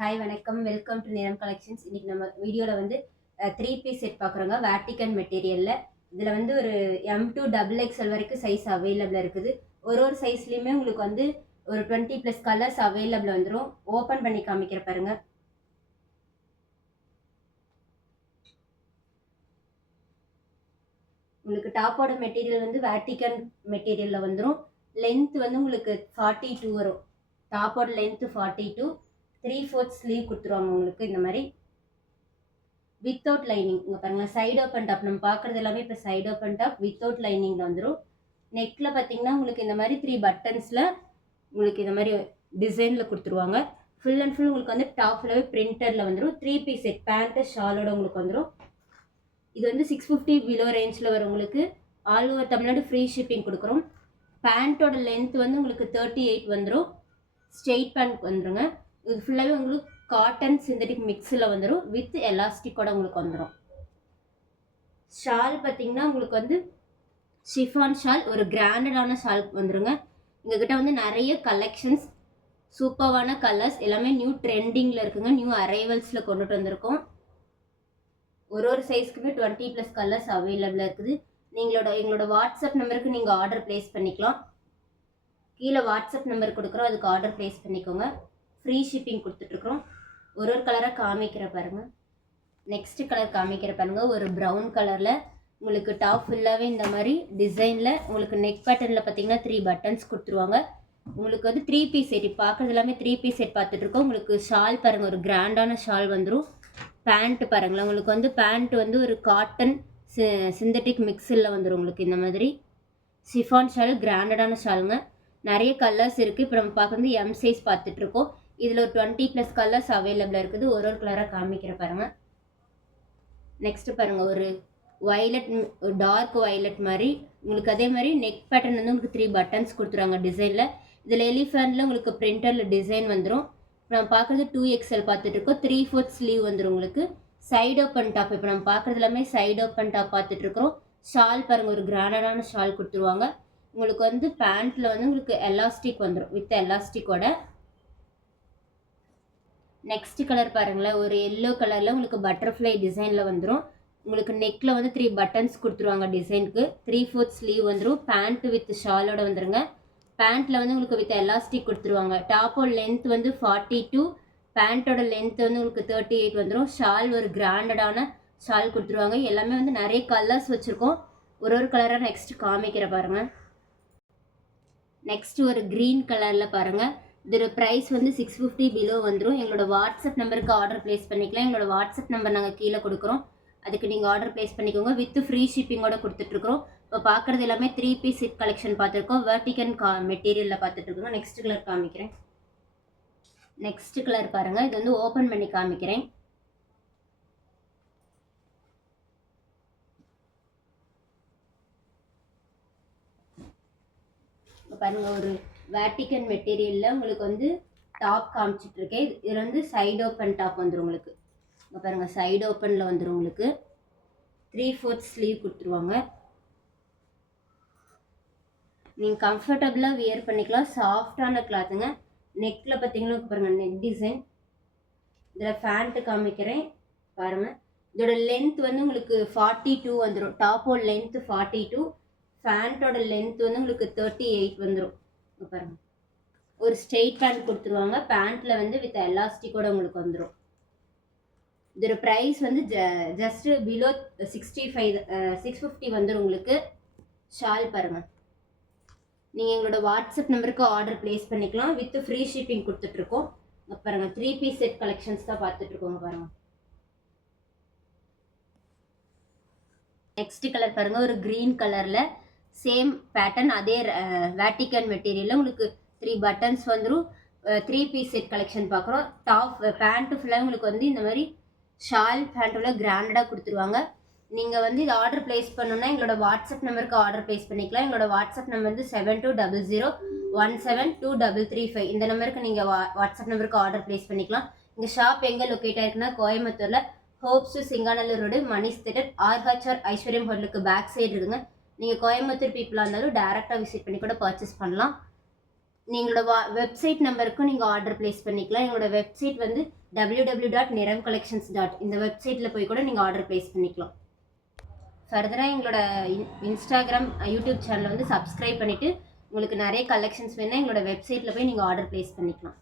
Hi வணக்கம். Welcome to நேரம் collections இன்னைக்கு நம்ம வீடியோவில் வந்து த்ரீ பீஸ் செட் பார்க்குறோங்க வேட்டிக்கன் மெட்டீரியலில் இதில் வந்து ஒரு எம் டூ டபுள் எக்ஸ்எல் வரைக்கும் சைஸ் அவைலபிளாக இருக்குது. ஒரு ஒரு சைஸ்லேயுமே உங்களுக்கு வந்து ஒரு டுவெண்ட்டி ப்ளஸ் கலர்ஸ் அவைலபிள் வந்துடும் ஓப்பன் பண்ணி காமிக்கிற பாருங்க. உங்களுக்கு டாப்போட மெட்டீரியல் வந்து வேட்டிக்கன் மெட்டீரியலில் வந்துடும் லென்த் வந்து உங்களுக்கு ஃபார்ட்டி டூ வரும். டாப்போட length forty two three fourth sleeve கொடுத்துருவாங்க உங்களுக்கு. இந்த மாதிரி வித்தவுட் லைனிங் இங்கே பாருங்கள் சைடு ஓப்பன் டாப் நம்ம பார்க்குறது எல்லாமே இப்போ சைடு ஓப்பன் டாப் வித்தவுட் லைனிங்கில் வந்துடும் நெக்கில் பார்த்தீங்கன்னா உங்களுக்கு இந்த மாதிரி த்ரீ பட்டன்ஸில் உங்களுக்கு இந்த மாதிரி டிசைனில் கொடுத்துருவாங்க. ஃபுல் அண்ட் ஃபுல் உங்களுக்கு வந்து டாப் ஃபுல்லாகவே பிரிண்டரில் வந்துடும் த்ரீ பீஸ் செட் பேண்ட்டு ஷாலோட உங்களுக்கு வந்துடும் இது வந்து சிக்ஸ் ஃபிஃப்டி பிலோ ரேஞ்சில் வரும் உங்களுக்கு. All over Tamil Nadu free shipping கொடுக்குறோம். பேண்ட்டோட லென்த் வந்து உங்களுக்கு தேர்ட்டி எயிட் வந்துடும் ஸ்ட்ரெயிட் பேண்ட் வந்துருங்க. இது ஃபுல்லாகவே உங்களுக்கு காட்டன் சிந்தட்டிக் மிக்ஸில் வந்துடும் வித் எலாஸ்டிக்கோட உங்களுக்கு வந்துடும் ஷால் பார்த்தீங்கன்னா உங்களுக்கு வந்து ஷிஃபான் ஷால் ஒரு கிராண்டடான ஷால் வந்துருங்க. எங்ககிட்ட வந்து நிறைய கலெக்ஷன்ஸ் சூப்பர்வான கலர்ஸ் எல்லாமே நியூ ட்ரெண்டிங்கில் இருக்குங்க. நியூ அரைவல்ஸில் கொண்டுட்டு வந்திருக்கோம். ஒரு ஒரு சைஸ்க்குமே டுவெண்ட்டி ப்ளஸ் கலர்ஸ் அவைலபிளாக இருக்குது. நீங்களோட எங்களோட வாட்ஸ்அப் நம்பருக்கு நீங்கள் ஆர்டர் ப்ளேஸ் பண்ணிக்கலாம். கீழே வாட்ஸ்அப் நம்பர் கொடுக்குறோம். அதுக்கு ஆர்டர் ப்ளேஸ் பண்ணிக்கோங்க. ஃப்ரீ ஷிப்பிங் கொடுத்துட்ருக்குறோம் ஒரு ஒரு கலராக காமிக்கிற பாருங்கள் நெக்ஸ்ட் கலர் காமிக்கிற பாருங்கள் ஒரு ப்ரௌன் கலரில் உங்களுக்கு டாப் ஃபுல்லாகவே இந்த மாதிரி டிசைனில் உங்களுக்கு நெக் பேட்டர்னில் பார்த்தீங்கன்னா த்ரீ பட்டன்ஸ் கொடுத்துருவாங்க. உங்களுக்கு வந்து த்ரீ பீஸ் செட் இப்போ பார்க்குறது எல்லாமே த்ரீ பீஸ் செட் பார்த்துட்ருக்கோம் உங்களுக்கு ஷால் பாருங்கள் ஒரு கிராண்டான ஷால் வந்துடும் பேண்ட்டு பாருங்களேன். உங்களுக்கு வந்து பேண்ட் வந்து ஒரு காட்டன் சிந்தட்டிக் மிக்ஸில் வந்துடும் உங்களுக்கு இந்த மாதிரி. ஷிஃபான் ஷால் கிராண்டடான ஷாலுங்க நிறைய கலர்ஸ் இருக்குது இப்போ நம்ம பார்க்குறது எம் சைஸ் பார்த்துட்ருக்கோம் இதில் ஒரு டுவெண்ட்டி ப்ளஸ் கலர்ஸ் அவைலபிளாக இருக்குது. ஒரு ஒரு கலராக காமிக்கிற பாருங்கள் நெக்ஸ்ட் பாருங்கள் ஒரு வயலட் டார்க் வயலட் மாதிரி. உங்களுக்கு அதே மாதிரி நெக் பேட்டர்ன் வந்து உங்களுக்கு த்ரீ பட்டன்ஸ் கொடுத்துருவாங்க டிசைனில் இதில் எலிஃபேண்டில் உங்களுக்கு பிரிண்டரில் டிசைன் வந்துடும் நம்ம பார்க்குறது டூ எக்ஸ்எல் பார்த்துட்டு இருக்கோம். த்ரீ ஃபோர்த் ஸ்லீவ் வந்துடும் உங்களுக்கு. சைட் ஓப்பன் டாப் இப்போ நம்ம பார்க்குறது எல்லாமே சைட் ஓப்பன் டாப் பார்த்துட்ருக்குறோம் ஷால் பாருங்கள் ஒரு கிராண்டடான ஷால் கொடுத்துருவாங்க. உங்களுக்கு வந்து பேண்ட்டில் வந்து உங்களுக்கு எலாஸ்டிக் வந்துடும் வித் எலாஸ்டிக்கோட நெக்ஸ்ட் கலர் பாருங்களேன். ஒரு எல்லோ கலரில் உங்களுக்கு பட்டர்ஃப்ளை டிசைனில் வந்துடும் உங்களுக்கு நெக்கில் வந்து த்ரீ பட்டன்ஸ் கொடுத்துருவாங்க டிசைனுக்கு த்ரீ ஃபோர்த் ஸ்லீவ் வந்துடும் பேண்ட் வித் ஷாலோட வந்துருங்க. பேண்ட்டில் வந்து உங்களுக்கு வித் எலாஸ்டிக் கொடுத்துருவாங்க. டாப்போட லென்த் வந்து ஃபார்ட்டி டூ பேண்ட்டோட லென்த் வந்து உங்களுக்கு தேர்ட்டி எயிட் வந்துடும் ஷால் ஒரு கிராண்டடான ஷால் கொடுத்துருவாங்க. எல்லாமே வந்து நிறைய கலர்ஸ் வச்சுருக்கோம். ஒரு ஒரு கலராக நெக்ஸ்ட் காமிக்கிற பாருங்கள் நெக்ஸ்ட் ஒரு க்ரீன் கலரில் பாருங்கள் இதோட ப்ரைஸ் வந்து சிக்ஸ் ஃபிஃப்டி பிலோ வந்துடும் எங்களோட வாட்ஸ்அப் நம்பருக்கு ஆர்டர் ப்ளேஸ் பண்ணிக்கலாம். எங்களோட வாட்ஸ்அப் நம்பர் நாங்கள் கீழே கொடுக்குறோம். அதுக்கு நீங்கள் ஆர்டர் ப்ளேஸ் பண்ணிக்கோங்க. வித் ஃப்ரீ ஷிப்பிங்கோட கொடுத்துட்ருக்குறோம். இப்போ பார்க்குறது எல்லாமே த்ரீ பீஸ் செட் கலெக்ஷன் பார்த்துருக்கோம். வெர்டிகன் கா மெட்டீரியலில் பார்த்துட்ருக்கோம் நெக்ஸ்ட் கலர் காமிக்கிறேன். நெக்ஸ்ட் கலர் பாருங்கள் இது வந்து ஓப்பன் பண்ணி காமிக்கிறேன். பாருங்க ஒரு வேட்டிக்கன் மெட்டீரியலில் உங்களுக்கு வந்து டாப் காமிச்சிட்ருக்கேன் இதில் வந்து சைடு ஓப்பன் டாப் வந்துடும் உங்களுக்கு. இங்கே பாருங்கள் சைடு ஓப்பனில் வந்துடும் உங்களுக்கு. த்ரீ ஃபோர்த் ஸ்லீவ் கொடுத்துருவாங்க. நீங்கள் கம்ஃபர்டபுளாக வியர் பண்ணிக்கலாம். சாஃப்டான கிளாத்துங்க நெக்கில் பார்த்தீங்கன்னா பாருங்கள் நெக் டிசைன் இதில் ஃபேண்ட்டு காமிக்கிறேன். பாருங்கள் இதோட லென்த் வந்து உங்களுக்கு ஃபார்ட்டி டூ வந்துடும் டாப்போட லென்த்து ஃபார்ட்டி டூ ஃபேண்ட்டோட லென்த் வந்து உங்களுக்கு தேர்ட்டி எயிட் வந்துடும் பாருங்கள் ஒரு ஸ்ட்ரெயிட் பேண்ட் கொடுத்துருவாங்க. பேண்ட்டில் வந்து வித் எலாஸ்டிக்கோட உங்களுக்கு வந்துடும் இதோட ப்ரைஸ் வந்து ஜ just below sixty five six fifty வந்துடும் உங்களுக்கு. ஷால் பாருங்கள் நீங்கள் எங்களோட வாட்ஸ்அப் நம்பருக்கு ஆர்டர் ப்ளேஸ் பண்ணிக்கலாம். வித் ஃப்ரீ ஷிப்பிங் கொடுத்துட்ருக்கோம். பாருங்கள் த்ரீ பீஸ் செட் கலெக்ஷன்ஸ் தான் பார்த்துட்ருக்கோங்க பாருங்கள் நெக்ஸ்ட் கலர் பாருங்கள் ஒரு க்ரீன் கலரில் சேம் பேட்டர்ன் அதே வேட்டிக்கன் மெட்டீரியலில் உங்களுக்கு த்ரீ பட்டன்ஸ் வந்துடும் த்ரீ பீஸ் செட் கலெக்ஷன் பார்க்குறோம். டாப் பேண்ட்டு ஃபுல்லாக உங்களுக்கு வந்து இந்த மாதிரி ஷால் பேண்ட்டில் கிராண்டடாக கொடுத்துருவாங்க. நீங்கள் வந்து இது ஆர்டர் ப்ளேஸ் பண்ணணுன்னா எங்களோட வாட்ஸ்அப் நம்பருக்கு ஆர்டர் ப்ளேஸ் பண்ணிக்கலாம். எங்களோட வாட்ஸ்அப் நம்பர் வந்து seven two double zero one seven two double three five இந்த நம்பருக்கு நீங்கள் வா வாட்ஸ்அப் நம்பருக்கு ஆர்டர் ப்ளேஸ் பண்ணிக்கலாம். எங்கள் ஷாப் எங்கே லொக்கேட் ஆயிருக்குன்னா கோயம்புத்தூரில் Hopes Singanallur road Manish theatre ஆர்ஹாச்சார் Aishwaryam ஹோட்டலுக்கு பேக் சைடு இருக்குங்க. நீங்கள் கோயம்புத்தூர் பீப்புளாக இருந்தாலும் டேரெக்டாக விசிட் பண்ணி கூட பர்ச்சேஸ் பண்ணலாம். நீங்களோட வா வெப்சைட் நம்பருக்கும் நீங்கள் ஆர்டர் ப்ளேஸ் பண்ணிக்கலாம். எங்களோட வெப்சைட் வந்து W W dot Niram collections dot இந்த வெப்சைட்டில் போய் கூட நீங்கள் ஆர்டர் ப்ளேஸ் பண்ணிக்கலாம். ஃபர்தராக எங்களோட இன் இன்ஸ்டாகிராம் யூடியூப் சேனலை வந்து சப்ஸ்கிரைப் பண்ணிவிட்டு உங்களுக்கு நிறைய கலெக்ஷன்ஸ் வேணால் எங்களோட வெப்சைட்டில் போய் நீங்கள் ஆர்டர் ப்ளேஸ் பண்ணிக்கலாம்.